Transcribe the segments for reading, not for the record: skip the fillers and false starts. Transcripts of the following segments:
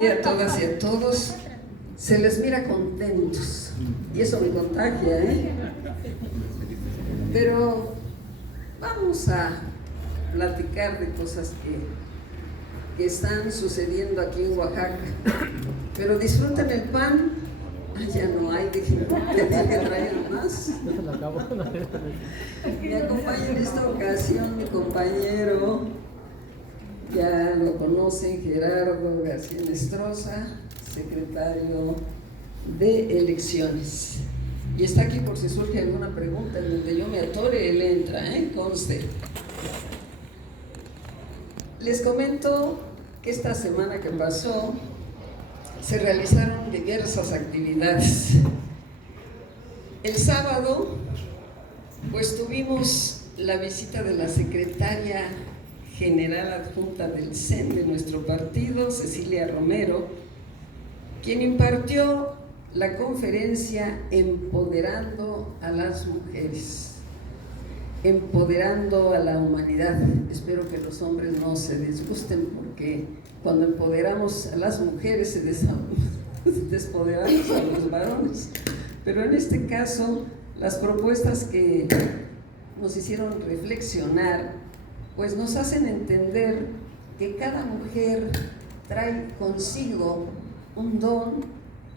Y a todas y a todos se les mira contentos y eso me contagia, Pero vamos a platicar de cosas que están sucediendo aquí en Oaxaca. Pero disfruten el pan. Ya no hay, dije que traigan más. Me acompaña en esta ocasión mi compañero, ya lo conocen, Gerardo García Nestroza, secretario de Elecciones. Y está aquí por si surge alguna pregunta en donde yo me atore, él entra, conste. Les comento que esta semana que pasó se realizaron diversas actividades. El sábado, pues tuvimos la visita de la secretaria general adjunta del CEN de nuestro partido, Cecilia Romero, quien impartió la conferencia Empoderando a las Mujeres, empoderando a la humanidad. Espero que los hombres no se disgusten, porque cuando empoderamos a las mujeres despoderamos a los varones. Pero en este caso, las propuestas que nos hicieron reflexionar pues nos hacen entender que cada mujer trae consigo un don,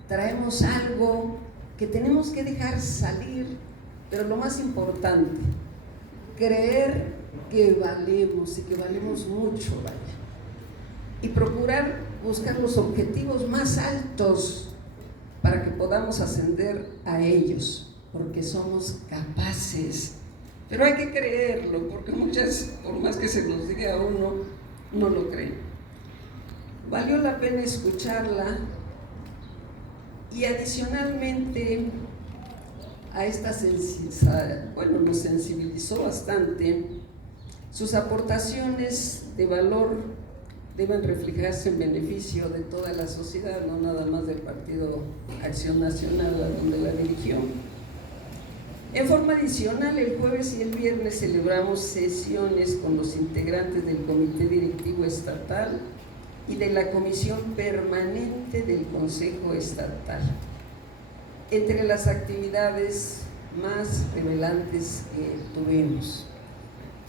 traemos algo que tenemos que dejar salir, pero lo más importante, creer que valemos y que valemos mucho, vaya, y procurar buscar los objetivos más altos para que podamos ascender a ellos, porque somos capaces. Pero hay que creerlo, porque muchas, por más que se nos diga a uno, no lo creen. Valió la pena escucharla y adicionalmente a esta nos sensibilizó bastante. Sus aportaciones de valor deben reflejarse en beneficio de toda la sociedad, no nada más del Partido Acción Nacional, a donde la dirigió. En forma adicional, el jueves y el viernes celebramos sesiones con los integrantes del Comité Directivo Estatal y de la Comisión Permanente del Consejo Estatal. Entre las actividades más relevantes que tuvimos,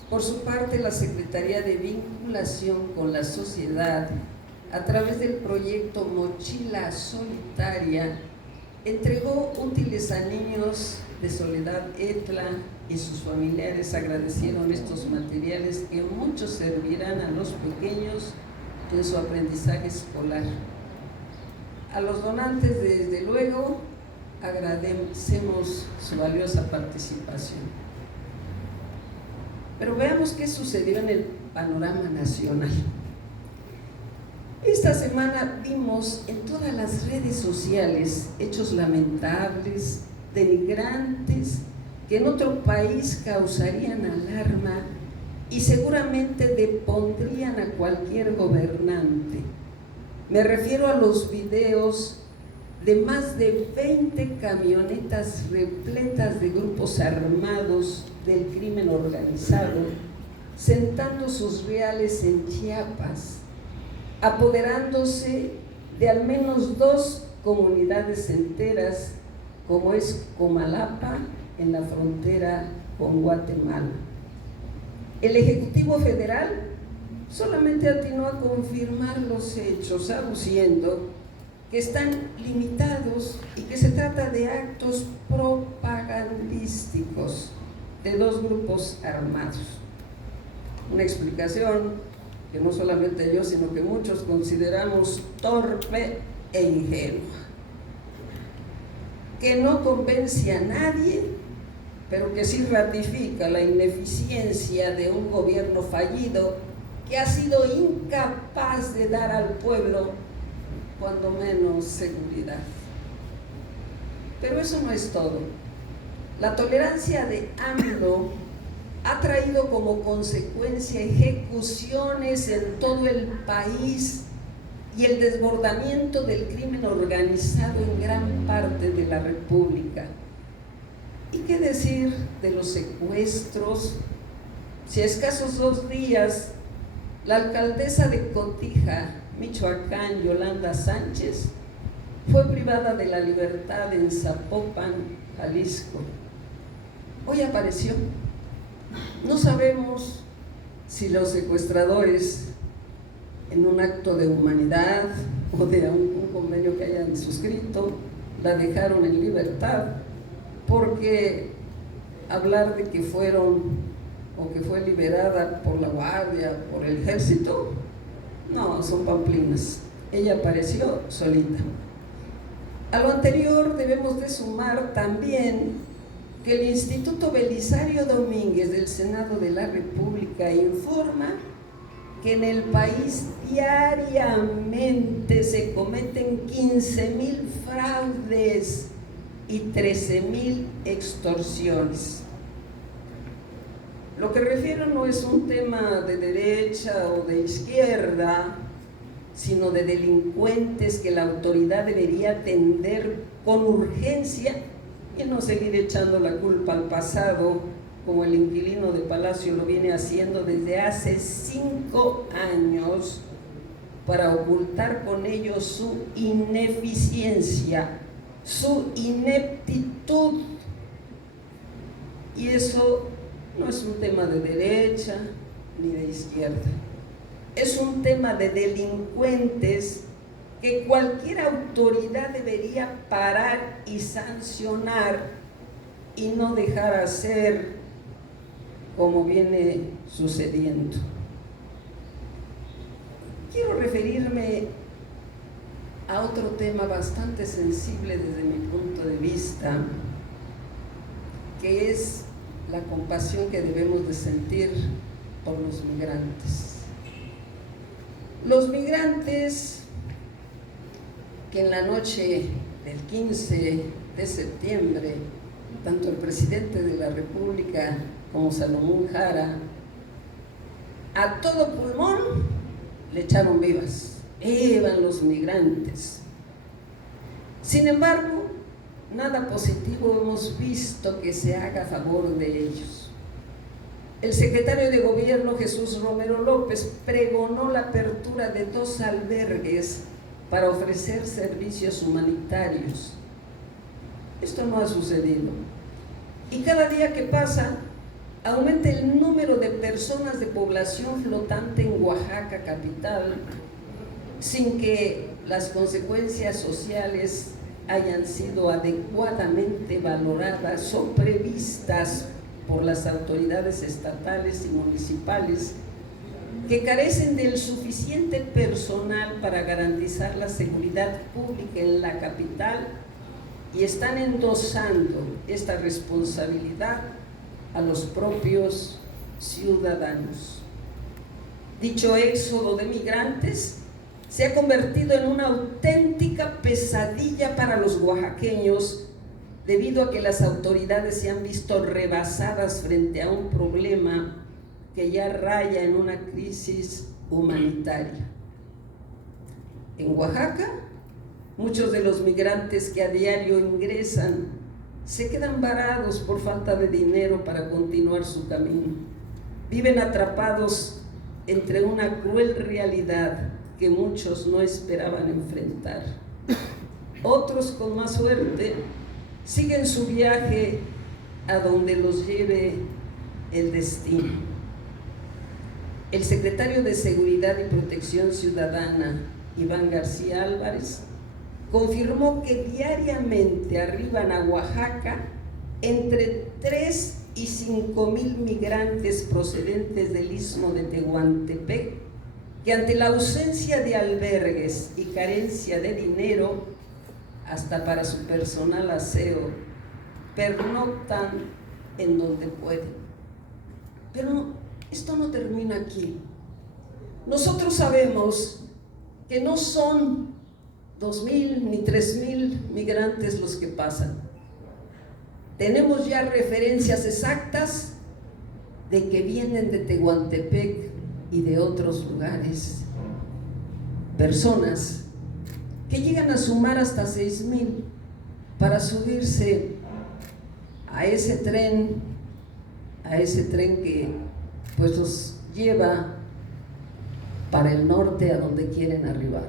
por su parte, la Secretaría de Vinculación con la Sociedad, a través del proyecto Mochila Solitaria, entregó útiles a niños de Soledad Etla y sus familiares. Agradecieron estos materiales que muchos servirán a los pequeños en su aprendizaje escolar. A los donantes, desde luego, agradecemos su valiosa participación. Pero veamos qué sucedió en el panorama nacional. Esta semana vimos en todas las redes sociales hechos lamentables, denigrantes, que en otro país causarían alarma y seguramente depondrían a cualquier gobernante. Me refiero a los videos de más de 20 camionetas repletas de grupos armados del crimen organizado, sentando sus reales en Chiapas, apoderándose de al menos 2 comunidades enteras, como es Comalapa, en la frontera con Guatemala. El Ejecutivo Federal solamente atinó a confirmar los hechos, aduciendo que están limitados y que se trata de actos propagandísticos de 2 grupos armados. Una explicación que no solamente yo, sino que muchos consideramos torpe e ingenua, que no convence a nadie, pero que sí ratifica la ineficiencia de un gobierno fallido que ha sido incapaz de dar al pueblo cuando menos seguridad. Pero eso no es todo. La tolerancia de AMLO ha traído como consecuencia ejecuciones en todo el país y el desbordamiento del crimen organizado en gran parte de la República. ¿Y qué decir de los secuestros? Si a escasos 2 días, la alcaldesa de Cotija, Michoacán, Yolanda Sánchez, fue privada de la libertad en Zapopan, Jalisco. Hoy apareció. No sabemos si los secuestradores, en un acto de humanidad o de un convenio que hayan suscrito, la dejaron en libertad, porque hablar de que fueron o que fue liberada por la Guardia, por el Ejército, no, son pamplinas. Ella apareció solita. A lo anterior debemos de sumar también que el Instituto Belisario Domínguez del Senado de la República informa que en el país diariamente se cometen 15,000 fraudes y 13,000 extorsiones. Lo que refiero no es un tema de derecha o de izquierda, sino de delincuentes que la autoridad debería atender con urgencia y no seguir echando la culpa al pasado, como el inquilino de Palacio lo viene haciendo desde hace 5 años, para ocultar con ello su ineficiencia, su ineptitud. Y eso no es un tema de derecha ni de izquierda. Es un tema de delincuentes que cualquier autoridad debería parar y sancionar y no dejar hacer como viene sucediendo. Quiero referirme a otro tema bastante sensible desde mi punto de vista, que es la compasión que debemos de sentir por los migrantes. Los migrantes que en la noche del 15 de septiembre, tanto el presidente de la República como Salomón Jara, a todo pulmón le echaron vivas. Iban los migrantes. Sin embargo, nada positivo hemos visto que se haga a favor de ellos. El secretario de Gobierno, Jesús Romero López, pregonó la apertura de 2 albergues para ofrecer servicios humanitarios. Esto no ha sucedido. Y cada día que pasa, aumenta el número de personas de población flotante en Oaxaca capital, sin que las consecuencias sociales hayan sido adecuadamente valoradas o previstas por las autoridades estatales y municipales, que carecen del suficiente personal para garantizar la seguridad pública en la capital y están endosando esta responsabilidad a los propios ciudadanos. Dicho éxodo de migrantes se ha convertido en una auténtica pesadilla para los oaxaqueños, debido a que las autoridades se han visto rebasadas frente a un problema que ya raya en una crisis humanitaria. En Oaxaca, muchos de los migrantes que a diario ingresan se quedan varados por falta de dinero para continuar su camino. Viven atrapados entre una cruel realidad que muchos no esperaban enfrentar. Otros, con más suerte, siguen su viaje a donde los lleve el destino. El secretario de Seguridad y Protección Ciudadana, Iván García Álvarez, confirmó que diariamente arriban a Oaxaca entre 3 y 5,000 migrantes procedentes del Istmo de Tehuantepec, que ante la ausencia de albergues y carencia de dinero, hasta para su personal aseo, pernoctan en donde pueden. Pero esto no termina aquí. Nosotros sabemos que no son 2,000 ni 3,000 migrantes los que pasan. Tenemos ya referencias exactas de que vienen de Tehuantepec y de otros lugares. Personas que llegan a sumar hasta 6,000 para subirse a ese tren que pues los lleva para el norte a donde quieren arribar.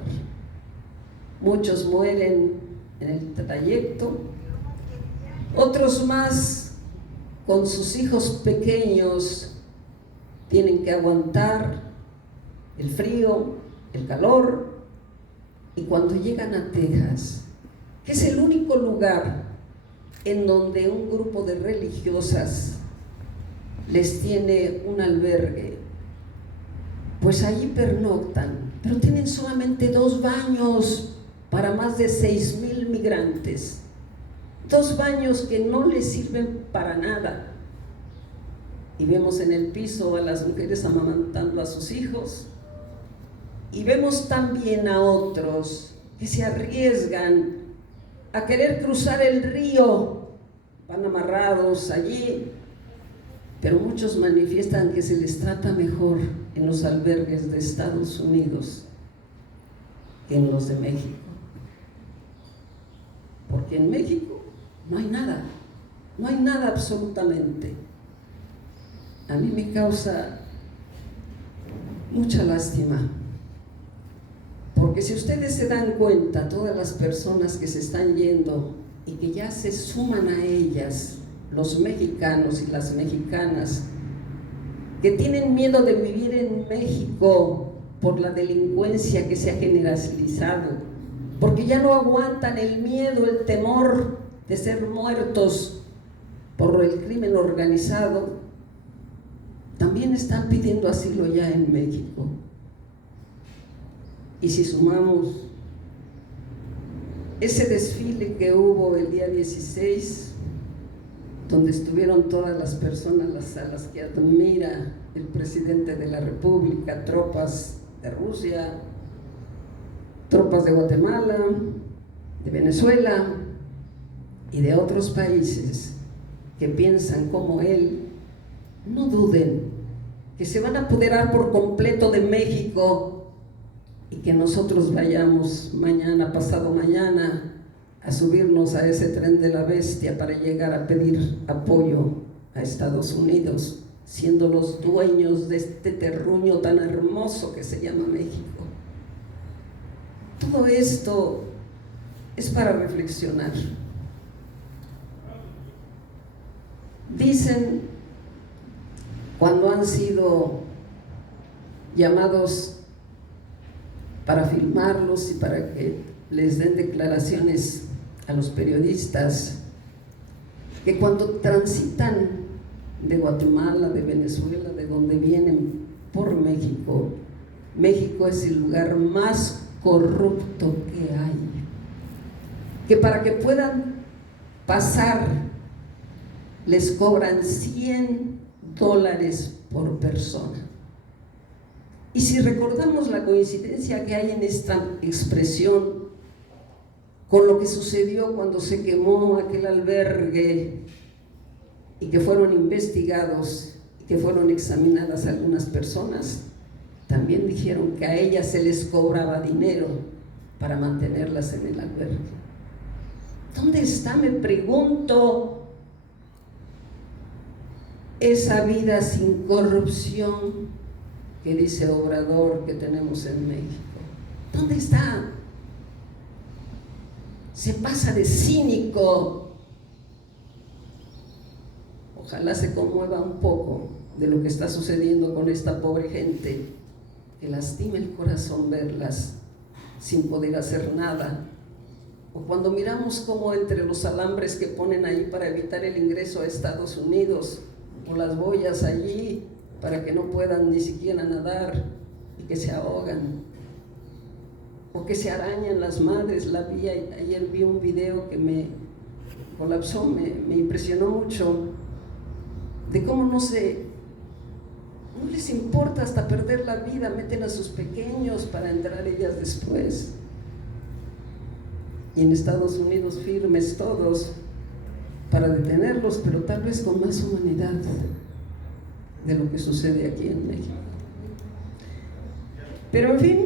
Muchos mueren en el trayecto, otros más con sus hijos pequeños tienen que aguantar el frío, el calor, y cuando llegan a Texas, que es el único lugar en donde un grupo de religiosas les tiene un albergue, pues allí pernoctan, pero tienen solamente 2 baños para más de 6,000 migrantes, 2 baños que no les sirven para nada. Y vemos en el piso a las mujeres amamantando a sus hijos, y vemos también a otros que se arriesgan a querer cruzar el río, van amarrados allí, pero muchos manifiestan que se les trata mejor en los albergues de Estados Unidos que en los de México. Porque en México no hay nada absolutamente. A mí me causa mucha lástima, porque si ustedes se dan cuenta, todas las personas que se están yendo y que ya se suman a ellas, los mexicanos y las mexicanas, que tienen miedo de vivir en México por la delincuencia que se ha generalizado, porque ya no aguantan el miedo, el temor de ser muertos por el crimen organizado, también están pidiendo asilo ya en México. Y si sumamos ese desfile que hubo el día 16, donde estuvieron todas las personas a las que admira el presidente de la República, tropas de Rusia, tropas de Guatemala, de Venezuela y de otros países que piensan como él, no duden que se van a apoderar por completo de México y que nosotros vayamos mañana, pasado mañana, a subirnos a ese tren de la bestia para llegar a pedir apoyo a Estados Unidos, siendo los dueños de este terruño tan hermoso que se llama México. Todo esto es para reflexionar. Dicen, cuando han sido llamados para filmarlos y para que les den declaraciones a los periodistas, que cuando transitan de Guatemala, de Venezuela, de donde vienen por México, México es el lugar más corrupto que hay, que para que puedan pasar les cobran $100 por persona. Y si recordamos la coincidencia que hay en esta expresión con lo que sucedió cuando se quemó aquel albergue y que fueron investigados y que fueron examinadas algunas personas, también dijeron que a ellas se les cobraba dinero para mantenerlas en el albergue. ¿Dónde está, me pregunto, esa vida sin corrupción que dice Obrador que tenemos en México? ¿Dónde está? Se pasa de cínico. Ojalá se conmueva un poco de lo que está sucediendo con esta pobre gente, que lastima el corazón verlas sin poder hacer nada. O cuando miramos cómo entre los alambres que ponen ahí para evitar el ingreso a Estados Unidos, o las boyas allí para que no puedan ni siquiera nadar y que se ahogan, o que se arañan las madres. Ayer vi un video que me colapsó, me impresionó mucho, de cómo no les importa hasta perder la vida, meten a sus pequeños para entrar ellas después. Y en Estados Unidos firmes todos para detenerlos, pero tal vez con más humanidad de lo que sucede aquí en México. Pero en fin,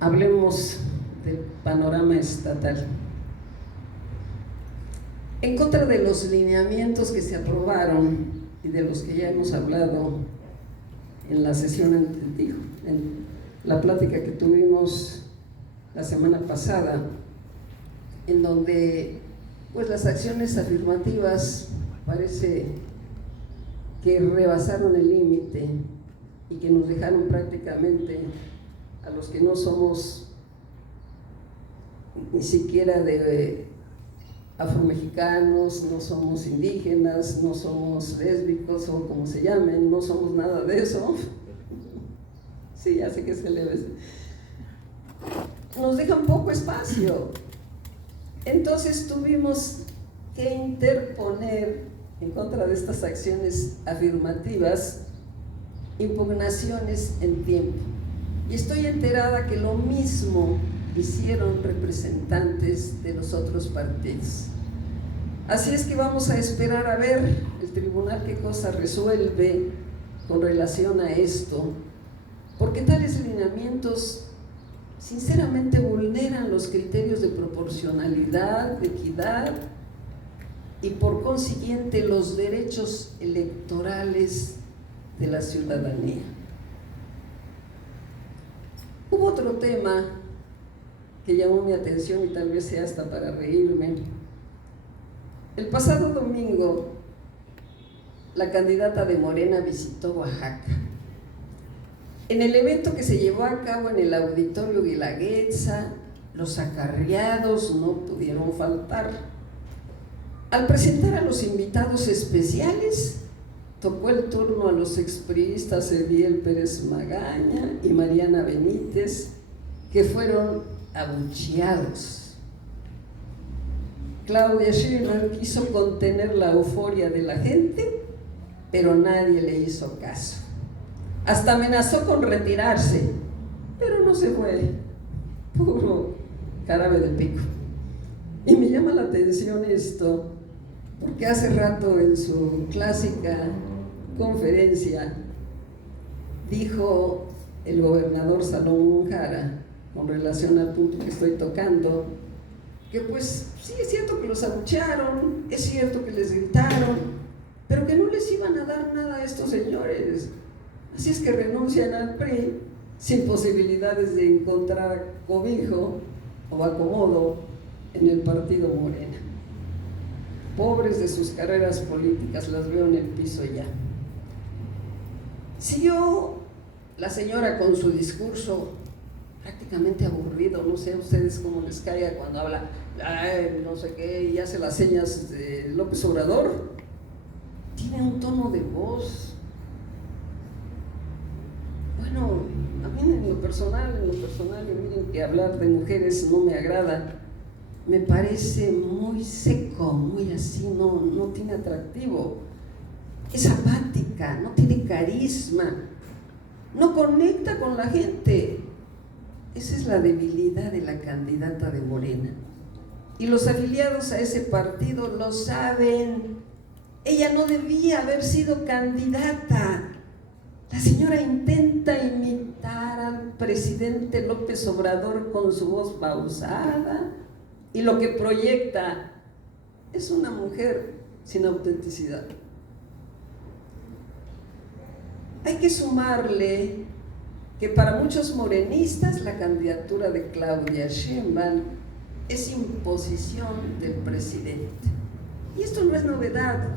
hablemos del panorama estatal. En contra de los lineamientos que se aprobaron y de los que ya hemos hablado en la sesión, en la plática que tuvimos la semana pasada, en donde pues las acciones afirmativas parece que rebasaron el límite y que nos dejaron prácticamente a los que no somos ni siquiera de afromexicanos, no somos indígenas, no somos lésbicos o como se llamen, no somos nada de eso. Sí, ya sé que se le ve. Nos dejan poco espacio. Entonces tuvimos que interponer en contra de estas acciones afirmativas impugnaciones en tiempo. Y estoy enterada que lo mismo hicieron representantes de los otros partidos. Así es que vamos a esperar a ver el tribunal qué cosa resuelve con relación a esto, porque tales lineamientos sinceramente vulneran los criterios de proporcionalidad, de equidad y por consiguiente los derechos electorales de la ciudadanía. Hubo otro tema que llamó mi atención y tal vez sea hasta para reírme. El pasado domingo, la candidata de Morena visitó Oaxaca. En el evento que se llevó a cabo en el Auditorio Guelaguetza, los acarreados no pudieron faltar. Al presentar a los invitados especiales, tocó el turno a los expriistas Ediel Pérez Magaña y Mariana Benítez, que fueron abucheados. Claudia Sheinbaum quiso contener la euforia de la gente, pero nadie le hizo caso. Hasta amenazó con retirarse, pero no se fue, puro jarabe de pico. Y me llama la atención esto, porque hace rato en su clásica conferencia dijo el gobernador Salomón Jara, con relación al punto que estoy tocando, que pues sí es cierto que los abuchearon, es cierto que les gritaron, pero que no les iban a dar nada a estos señores. Así es que renuncian al PRI sin posibilidades de encontrar cobijo o acomodo en el partido Morena. Pobres de sus carreras políticas, las veo en el piso ya. Siguió la señora con su discurso prácticamente aburrido, no sé a ustedes cómo les caiga cuando habla, no sé qué, y hace las señas de López Obrador. Tiene un tono de voz. Bueno, a mí en lo personal, y miren que hablar de mujeres no me agrada, me parece muy seco, muy así, no tiene atractivo. Es apática, no tiene carisma, no conecta con la gente. Esa es la debilidad de la candidata de Morena. Y los afiliados a ese partido lo saben. Ella no debía haber sido candidata. La señora intenta imitar al presidente López Obrador con su voz pausada y lo que proyecta es una mujer sin autenticidad. Hay que sumarle que para muchos morenistas la candidatura de Claudia Sheinbaum es imposición del presidente. Y esto no es novedad,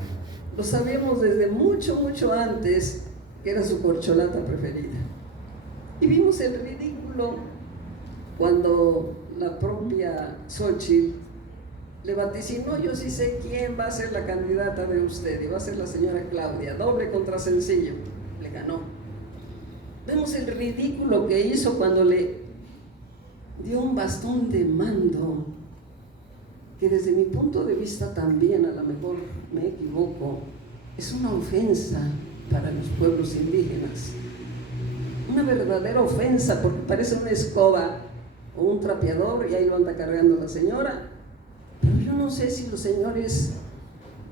lo sabemos desde mucho antes que era su corcholata preferida. Y vimos el ridículo cuando la propia Xochitl le vaticinó: yo sí sé quién va a ser la candidata de usted, y va a ser la señora Claudia, doble contra sencillo. Le ganó. Vemos el ridículo que hizo cuando le dio un bastón de mando, que desde mi punto de vista también, a lo mejor me equivoco, es una ofensa para los pueblos indígenas. Una verdadera ofensa, porque parece una escoba o un trapeador y ahí lo anda cargando la señora. Pero yo no sé si los señores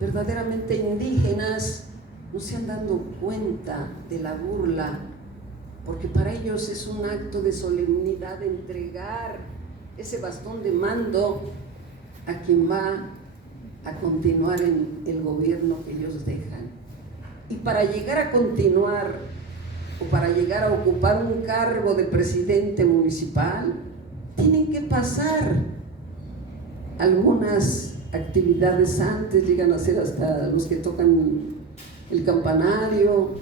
verdaderamente indígenas no se han dado cuenta de la burla, porque para ellos es un acto de solemnidad entregar ese bastón de mando a quien va a continuar en el gobierno que ellos dejan. Y para llegar a continuar o para llegar a ocupar un cargo de presidente municipal, tienen que pasar algunas actividades antes, llegan a ser hasta los que tocan el campanario,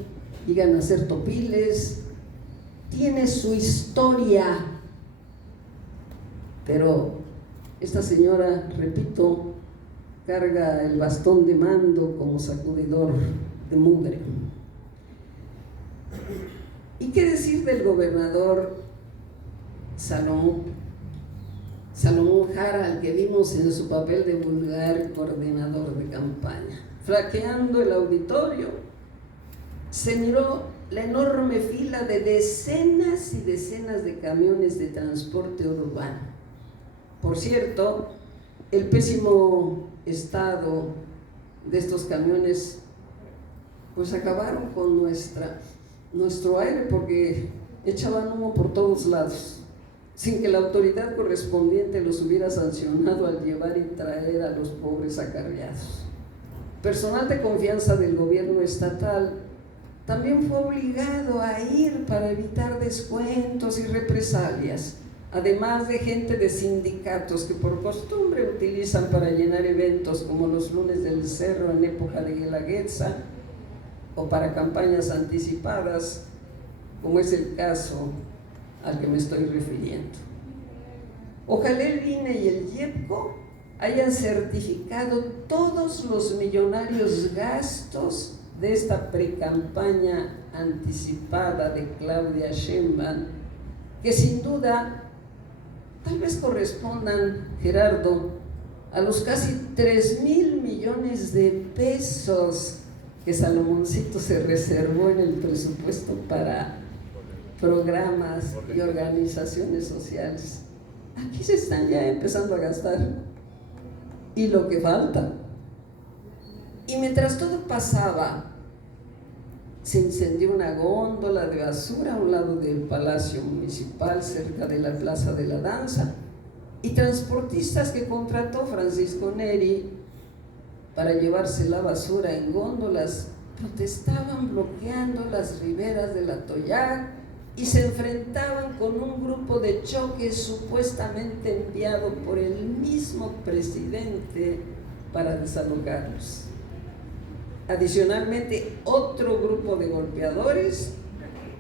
llegan a ser topiles, tiene su historia. Pero esta señora, repito, carga el bastón de mando como sacudidor de mugre. ¿Y qué decir del gobernador Salomón Jara, al que vimos en su papel de vulgar coordinador de campaña? Flaqueando el auditorio, se miró la enorme fila de decenas y decenas de camiones de transporte urbano. Por cierto, el pésimo estado de estos camiones pues acabaron con nuestro aire, porque echaban humo por todos lados, sin que la autoridad correspondiente los hubiera sancionado al llevar y traer a los pobres acarreados. Personal de confianza del gobierno estatal también fue obligado a ir para evitar descuentos y represalias, además de gente de sindicatos que por costumbre utilizan para llenar eventos como los lunes del cerro en época de Guelaguetza o para campañas anticipadas, como es el caso al que me estoy refiriendo. Ojalá el INE y el IEPCO hayan certificado todos los millonarios gastos de esta precampaña anticipada de Claudia Sheinbaum, que sin duda tal vez correspondan, Gerardo, a los casi 3,000 millones de pesos que Salomoncito se reservó en el presupuesto para programas y organizaciones sociales. Aquí se están ya empezando a gastar, y lo que falta. Y mientras todo pasaba, se incendió una góndola de basura a un lado del Palacio Municipal, cerca de la Plaza de la Danza, y transportistas que contrató Francisco Neri para llevarse la basura en góndolas protestaban bloqueando las riberas del Atoyac y se enfrentaban con un grupo de choque supuestamente enviado por el mismo presidente para desalojarlos. Adicionalmente, otro grupo de golpeadores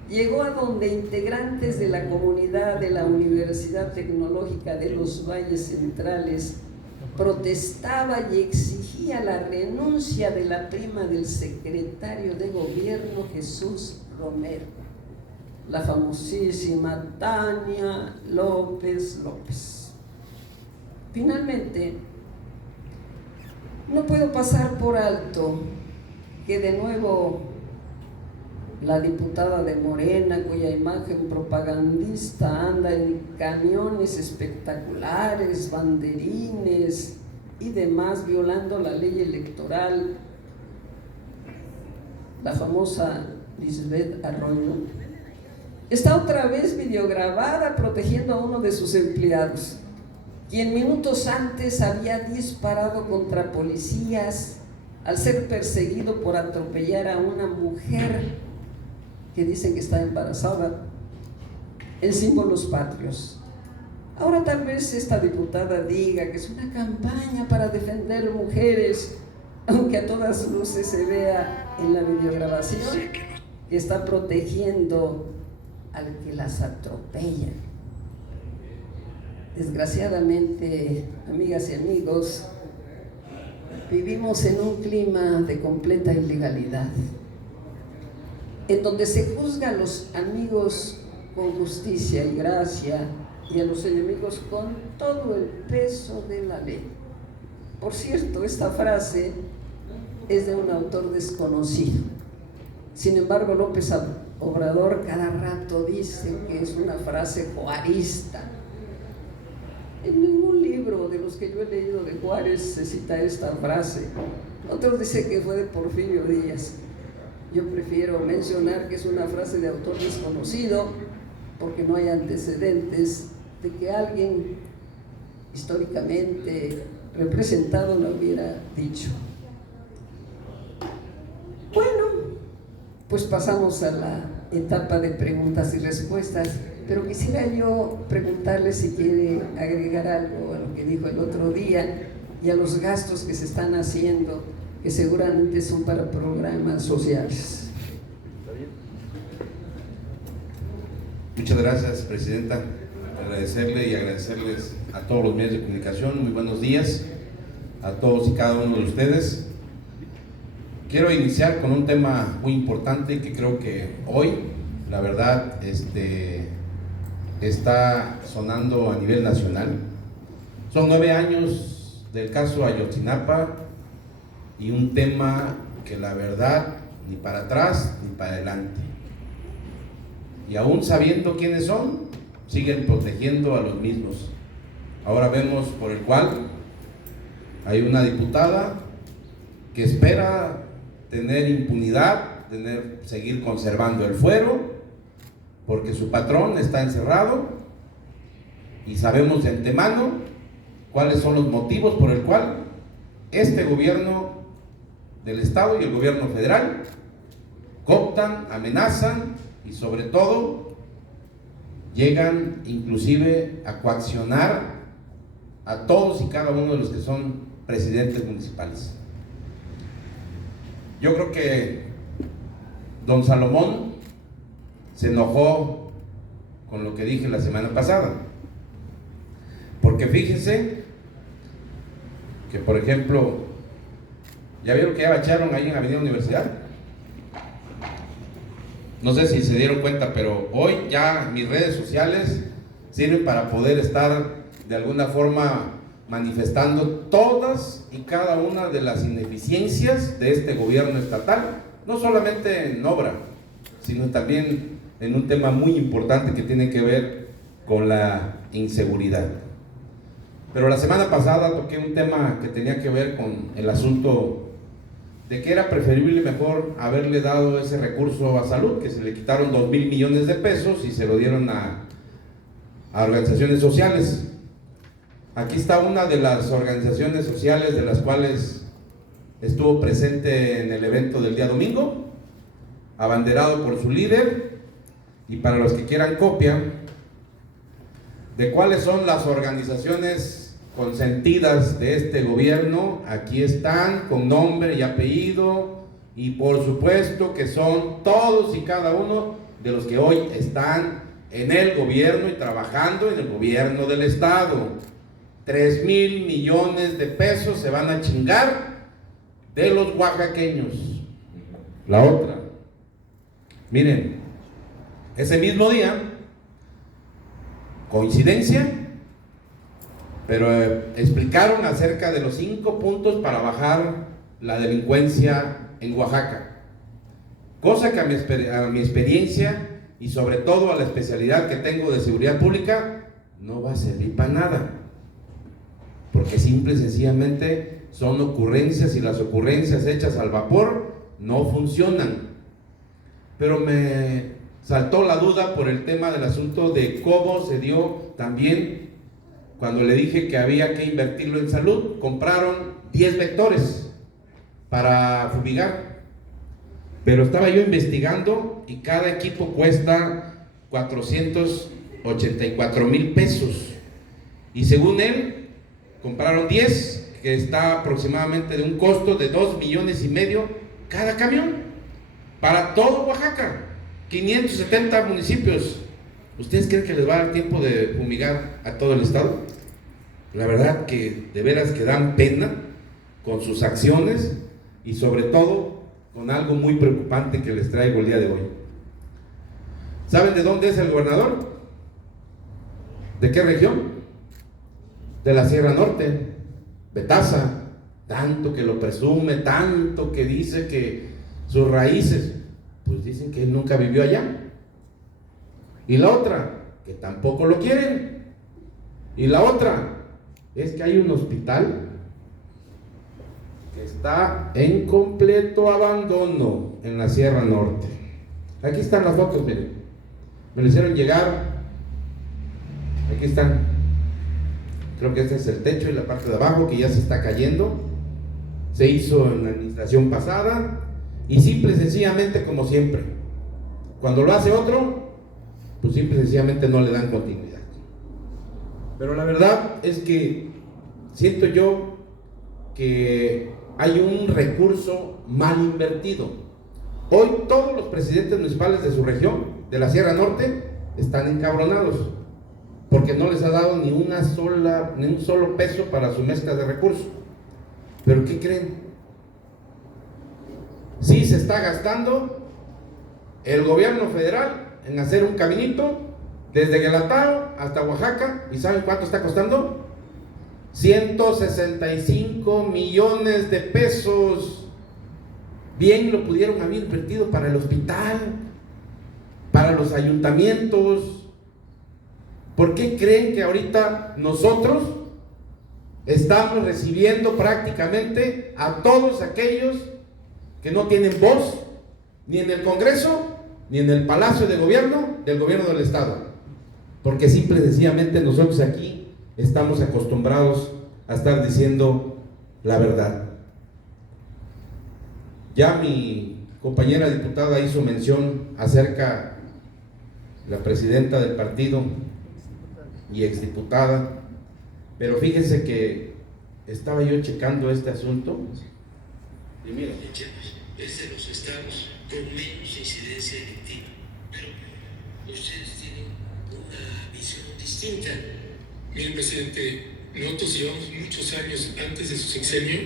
llegó a donde integrantes de la comunidad de la Universidad Tecnológica de los Valles Centrales protestaba y exigía la renuncia de la prima del secretario de gobierno Jesús Romero, la famosísima Tania López López. Finalmente, no puedo pasar por alto que de nuevo la diputada de Morena, cuya imagen propagandista anda en camiones espectaculares, banderines y demás, violando la ley electoral, la famosa Lisbeth Arroyo, está otra vez videograbada protegiendo a uno de sus empleados, quien minutos antes había disparado contra policías al ser perseguido por atropellar a una mujer que dicen que está embarazada, en símbolos patrios. Ahora tal vez esta diputada diga que es una campaña para defender mujeres, aunque a todas luces se vea en la videograbación que está protegiendo al que las atropella. Desgraciadamente, amigas y amigos, vivimos en un clima de completa ilegalidad, en donde se juzga a los amigos con justicia y gracia y a los enemigos con todo el peso de la ley. Por cierto, esta frase es de un autor desconocido. Sin embargo, López Obrador cada rato dice que es una frase juarista. En ningún libro de los que yo he leído de Juárez se cita esta frase. Otros dicen que fue de Porfirio Díaz. Yo prefiero mencionar que es una frase de autor desconocido, porque no hay antecedentes de que alguien históricamente representado lo hubiera dicho. Bueno, pues pasamos a la etapa de preguntas y respuestas, pero quisiera yo preguntarle si quiere agregar algo a lo que dijo el otro día y a los gastos que se están haciendo, que seguramente son para programas sociales. Muchas gracias, Presidenta. Agradecerle y agradecerles a todos los medios de comunicación. Muy buenos días a todos y cada uno de ustedes. Quiero iniciar con un tema muy importante que creo que hoy, la verdad, está sonando a nivel nacional. Son 9 años del caso Ayotzinapa y un tema que la verdad ni para atrás ni para adelante. Y aún sabiendo quiénes son, siguen protegiendo a los mismos. Ahora vemos por el cual hay una diputada que espera tener impunidad, seguir conservando el fuero, porque su patrón está encerrado y sabemos de antemano cuáles son los motivos por el cual este gobierno del Estado y el gobierno federal cooptan, amenazan y sobre todo llegan inclusive a coaccionar a todos y cada uno de los que son presidentes municipales. Yo creo que don Salomón se enojó con lo que dije la semana pasada, porque fíjense que, por ejemplo, ¿ya vieron que ya bacharon ahí en Avenida Universidad? No sé si se dieron cuenta, pero hoy ya mis redes sociales sirven para poder estar de alguna forma manifestando todas y cada una de las ineficiencias de este gobierno estatal, no solamente en obra, sino también en un tema muy importante que tiene que ver con la inseguridad. Pero la semana pasada toqué un tema que tenía que ver con el asunto de que era preferible mejor haberle dado ese recurso a salud, que se le quitaron 2,000 millones de pesos y se lo dieron a organizaciones sociales. Aquí está una de las organizaciones sociales de las cuales estuvo presente en el evento del día domingo, abanderado por su líder, y para los que quieran copia de cuáles son las organizaciones consentidas de este gobierno, aquí están con nombre y apellido, y por supuesto que son todos y cada uno de los que hoy están en el gobierno y trabajando en el gobierno del Estado. 3,000 millones de pesos se van a chingar de los oaxaqueños. La otra, miren, ese mismo día, coincidencia, pero explicaron acerca de los 5 puntos para bajar la delincuencia en Oaxaca, cosa que a mi experiencia y sobre todo a la especialidad que tengo de seguridad pública no va a servir para nada, porque simple y sencillamente son ocurrencias, y las ocurrencias hechas al vapor no funcionan. Pero me saltó la duda por el tema del asunto de cómo se dio también cuando le dije que había que invertirlo en salud. Compraron 10 vectores para fumigar, pero estaba yo investigando y cada equipo cuesta 484,000 pesos, y según él compraron 10, que está aproximadamente de un costo de 2,5 millones cada camión, para todo Oaxaca, 570 municipios. ¿Ustedes creen que les va a dar tiempo de fumigar a todo el estado? La verdad que de veras que dan pena con sus acciones, y sobre todo con algo muy preocupante que les traigo el día de hoy. ¿Saben de dónde es el gobernador? ¿De qué región? De la Sierra Norte, Betaza. Tanto que lo presume, tanto que dice que sus raíces, pues dicen que él nunca vivió allá. Y la otra, que tampoco lo quieren. Y la otra, es que hay un hospital que está en completo abandono en la Sierra Norte. Aquí están las fotos, miren. Me lo hicieron llegar. Aquí están. Creo que este es el techo y la parte de abajo que ya se está cayendo. Se hizo en la administración pasada y simple y sencillamente, como siempre, Cuando lo hace otro, pues simple y sencillamente no le dan continuidad. Pero la verdad es que siento yo que hay un recurso mal invertido. Hoy todos los presidentes municipales de su región, de la Sierra Norte, están encabronados porque no les ha dado ni un solo peso para su mezcla de recursos. ¿Pero qué creen? Sí se está gastando el gobierno federal en hacer un caminito desde Guelatao hasta Oaxaca. ¿Y saben cuánto está costando? 165 millones de pesos. Bien lo pudieron haber invertido para el hospital, para los ayuntamientos. ¿Por qué creen que ahorita nosotros estamos recibiendo prácticamente a todos aquellos que no tienen voz ni en el Congreso ni en el Palacio de Gobierno del Gobierno del Estado? Porque simple y sencillamente nosotros aquí estamos acostumbrados a estar diciendo la verdad. Ya mi compañera diputada hizo mención acerca de la presidenta del partido y exdiputada, pero fíjense que estaba yo checando este asunto y mira, es de los estados con menos incidencia delictiva, pero ustedes tienen una visión distinta. Mire, presidente, nosotros llevamos muchos años antes de su sexenio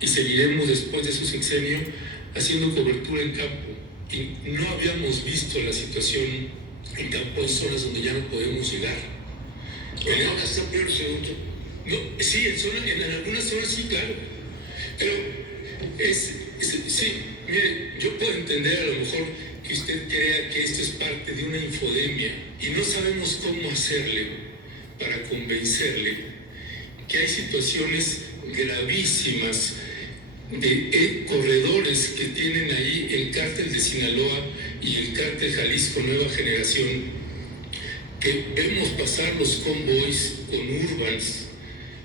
y seguiremos después de su sexenio haciendo cobertura en campo, y no habíamos visto la situación en campo, en zonas donde ya no podemos llegar. Ahora está peor, segundo. No, sí, en algunas zonas sí, claro, pero sí, mire, yo puedo entender a lo mejor que usted crea que esto es parte de una infodemia y no sabemos cómo hacerle para convencerle que hay situaciones gravísimas de corredores que tienen ahí el cártel de Sinaloa y el cártel Jalisco Nueva Generación, que vemos pasar los convoys con urbans,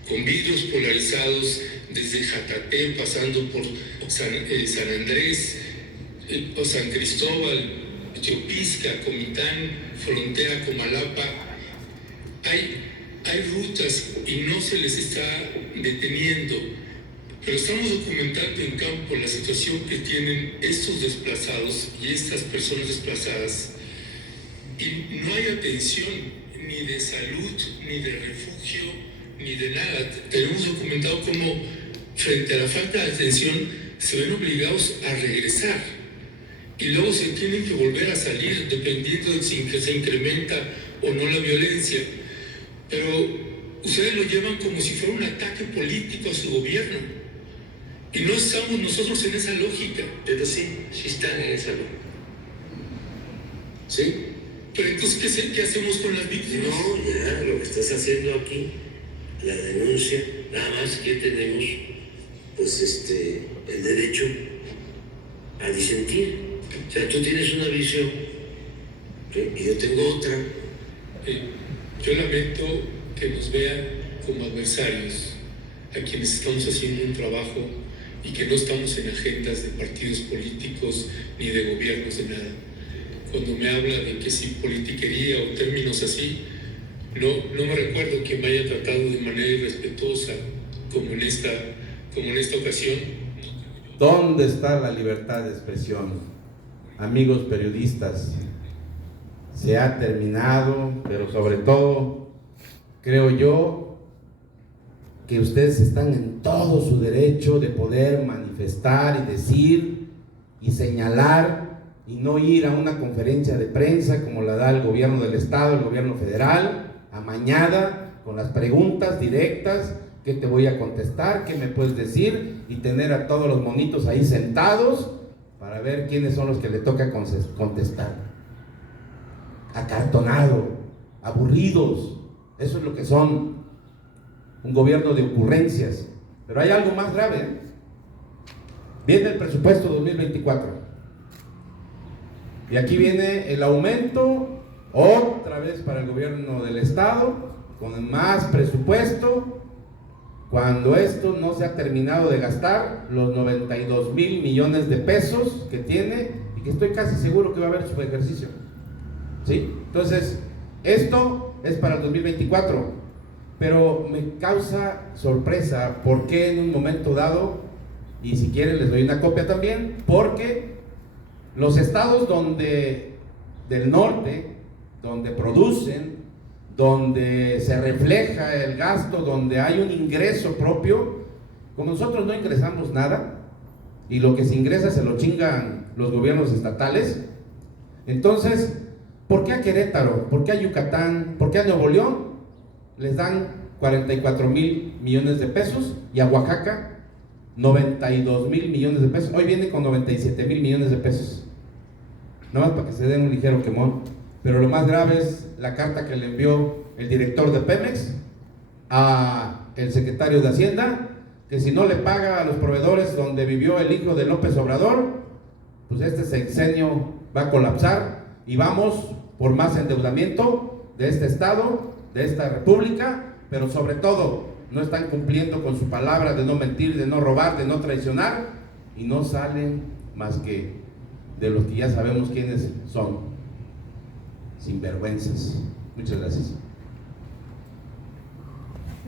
con vidrios polarizados desde Jatatén, pasando por San Andrés, o San Cristóbal, Teopisca, Comitán, frontera Comalapa. Hay rutas y no se les está deteniendo, pero estamos documentando en campo la situación que tienen estos desplazados y estas personas desplazadas, y no hay atención ni de salud, ni de refugio, ni de nada. Tenemos documentado cómo frente a la falta de atención se ven obligados a regresar y luego se tienen que volver a salir dependiendo de si se incrementa o no la violencia. Pero ustedes lo llevan como si fuera un ataque político a su gobierno y no estamos nosotros en esa lógica. Pero sí están en esa lógica. ¿Sí? Pero entonces, ¿qué hacemos con las víctimas? No, ya, lo que estás haciendo aquí, la denuncia, nada más que tenemos, pues, el derecho a disentir. O sea, tú tienes una visión, ¿sí? Y yo tengo otra. Yo lamento que nos vean como adversarios, a quienes estamos haciendo un trabajo y que no estamos en agendas de partidos políticos ni de gobiernos, de nada. Cuando me habla de que si politiquería o términos así, no me recuerdo que me haya tratado de manera irrespetuosa como en esta ocasión. ¿dónde está la libertad de expresión? Amigos periodistas, se ha terminado, pero sobre todo, creo yo, que ustedes están en todo su derecho de poder manifestar y decir y señalar y no ir a una conferencia de prensa como la da el gobierno del estado, el gobierno federal, amañada, con las preguntas directas, ¿qué te voy a contestar? ¿Qué me puedes decir? Y tener a todos los monitos ahí sentados para ver quiénes son los que le toca contestar. Acartonado, aburridos, eso es lo que son, un gobierno de ocurrencias. Pero hay algo más grave, ¿eh? Viene el presupuesto 2024 y aquí viene el aumento otra vez para el gobierno del estado con más presupuesto, cuando esto no se ha terminado de gastar los 92,000 millones de pesos que tiene y que estoy casi seguro que va a haber su ejercicio. ¿Sí? Entonces, esto es para el 2024, pero me causa sorpresa porque en un momento dado, y si quieren les doy una copia también, porque los estados del norte, donde producen, donde se refleja el gasto, donde hay un ingreso propio, como nosotros no ingresamos nada, y lo que se ingresa se lo chingan los gobiernos estatales, entonces, ¿por qué a Querétaro? ¿Por qué a Yucatán? ¿Por qué a Nuevo León? Les dan 44,000 millones de pesos y a Oaxaca 92,000 millones de pesos. Hoy viene con 97,000 millones de pesos. Nada más para que se den un ligero quemón. Pero lo más grave es la carta que le envió el director de Pemex a el secretario de Hacienda, que si no le paga a los proveedores donde vivió el hijo de López Obrador, pues este sexenio va a colapsar y vamos por más endeudamiento de este estado, de esta república, pero sobre todo no están cumpliendo con su palabra de no mentir, de no robar, de no traicionar, y no salen más que de los que ya sabemos quiénes son, sinvergüenzas. Muchas gracias.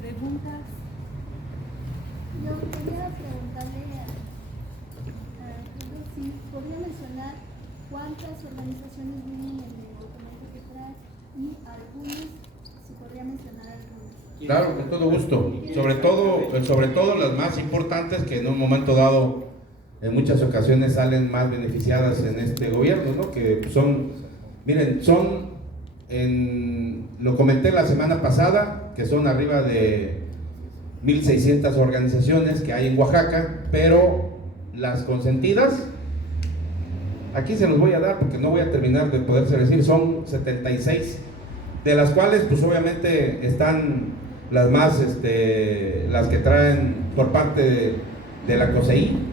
¿Preguntas? Yo quería preguntarle si podría mencionar cuántas organizaciones vienen en el documento que trae y algunas, si podría mencionar algunas. Claro, con todo gusto. Sobre todo las más importantes que en un momento dado, en muchas ocasiones salen más beneficiadas en este gobierno, ¿no? Que son, miren, lo comenté la semana pasada, que son arriba de 1,600 organizaciones que hay en Oaxaca, pero las consentidas, aquí se los voy a dar porque no voy a terminar de poderse decir, son 76, de las cuales pues obviamente están las más, las que traen por parte de la COSEI,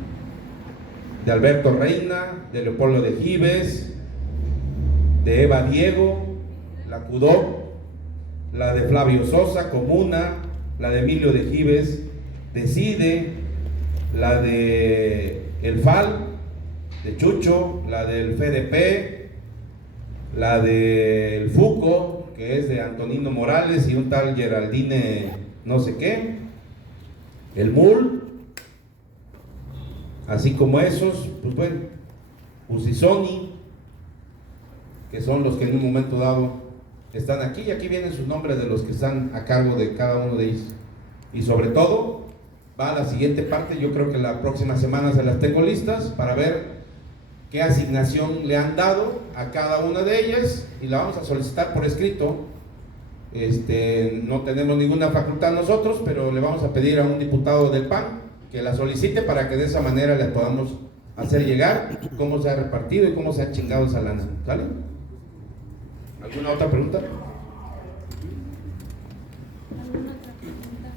de Alberto Reina, de Leopoldo de Gives, de Eva Diego, la CUDOC, la de Flavio Sosa, Comuna, la de Emilio de Gives, Decide, la de El FAL, de Chucho, la del FDP, la del FUCO, que es de Antonino Morales y un tal Geraldine no sé qué, el MUL, así como esos, pues bueno, Usisoni, que son los que en un momento dado están aquí, y aquí vienen sus nombres de los que están a cargo de cada uno de ellos. Y sobre todo, va a la siguiente parte, yo creo que la próxima semana se las tengo listas para ver qué asignación le han dado a cada una de ellas, y la vamos a solicitar por escrito. No tenemos ninguna facultad nosotros, pero le vamos a pedir a un diputado del PAN que la solicite para que de esa manera le podamos hacer llegar cómo se ha repartido y cómo se ha chingado esa lana. ¿Sale? ¿Alguna otra pregunta? ¿Alguna otra pregunta?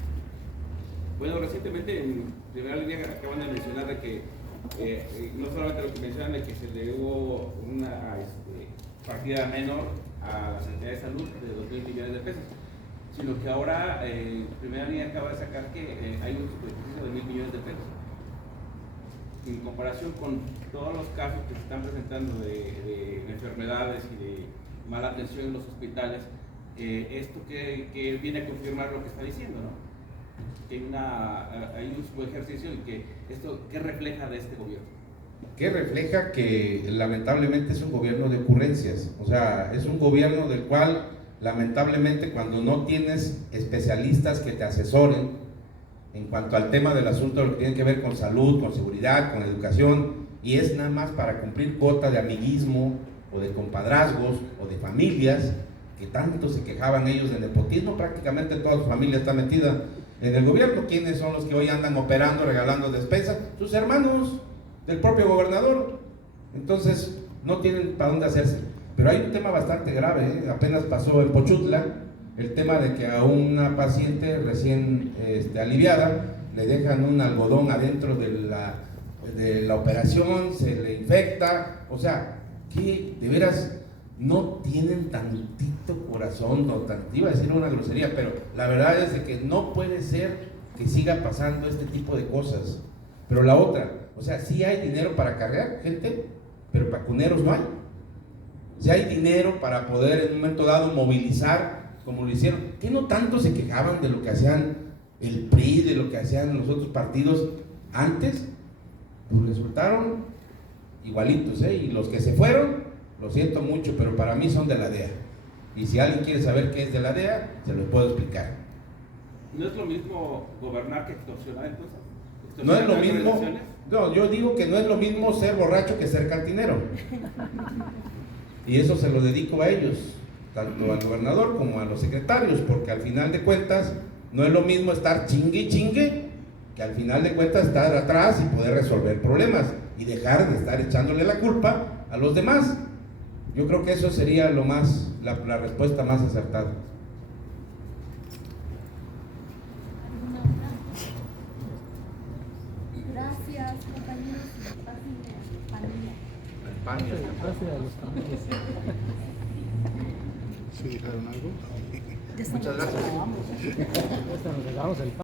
Bueno, recientemente en primera línea acaban de mencionar de que no solamente lo que mencionan de que se le hubo una partida menor a la Secretaría de Salud de 2,000 millones de pesos, sino que ahora primera línea acaba de sacar que hay un superávit de 1,000 millones de pesos. En comparación con todos los casos que se están presentando de enfermedades y de mala atención en los hospitales, esto que viene a confirmar lo que está diciendo, ¿no? Que hay un subejercicio y que esto, ¿qué refleja de este gobierno? Que refleja que lamentablemente es un gobierno de ocurrencias, o sea, es un gobierno del cual lamentablemente cuando no tienes especialistas que te asesoren en cuanto al tema del asunto de lo que tiene que ver con salud, con seguridad, con educación, y es nada más para cumplir cuota de amiguismo o de compadrazgos o de familias, que tanto se quejaban ellos del nepotismo, prácticamente toda su familia está metida en el gobierno. ¿Quiénes son los que hoy andan operando, regalando despensas? Sus hermanos del propio gobernador. Entonces no tienen para dónde hacerse. Pero hay un tema bastante grave, ¿eh? Apenas pasó en Pochutla el tema de que a una paciente recién aliviada le dejan un algodón adentro de la operación, se le infecta. O sea, que de veras no tienen tantito corazón, no, iba a decir una grosería, pero la verdad es de que no puede ser que siga pasando este tipo de cosas. Pero la otra, o sea, sí hay dinero para cargar gente, pero pacuneros no hay. Si hay dinero para poder en un momento dado movilizar, como lo hicieron, que no tanto se quejaban de lo que hacían el PRI, de lo que hacían los otros partidos antes, pues resultaron igualitos, y los que se fueron, lo siento mucho, pero para mí son de la DEA. Y si alguien quiere saber qué es de la DEA, se lo puedo explicar. ¿No es lo mismo gobernar que extorsionar entonces? No es lo mismo, relaciones? no, yo digo que no es lo mismo ser borracho que ser cantinero. Y eso se lo dedico a ellos, tanto al gobernador como a los secretarios, porque al final de cuentas no es lo mismo estar chingue y chingue, que al final de cuentas estar atrás y poder resolver problemas y dejar de estar echándole la culpa a los demás. Yo creo que eso sería lo más, la respuesta más acertada. ¿Alguna otra? Gracias, compañeros. Pásenme Panilla. ¿Sí dijeron algo? Muchas gracias.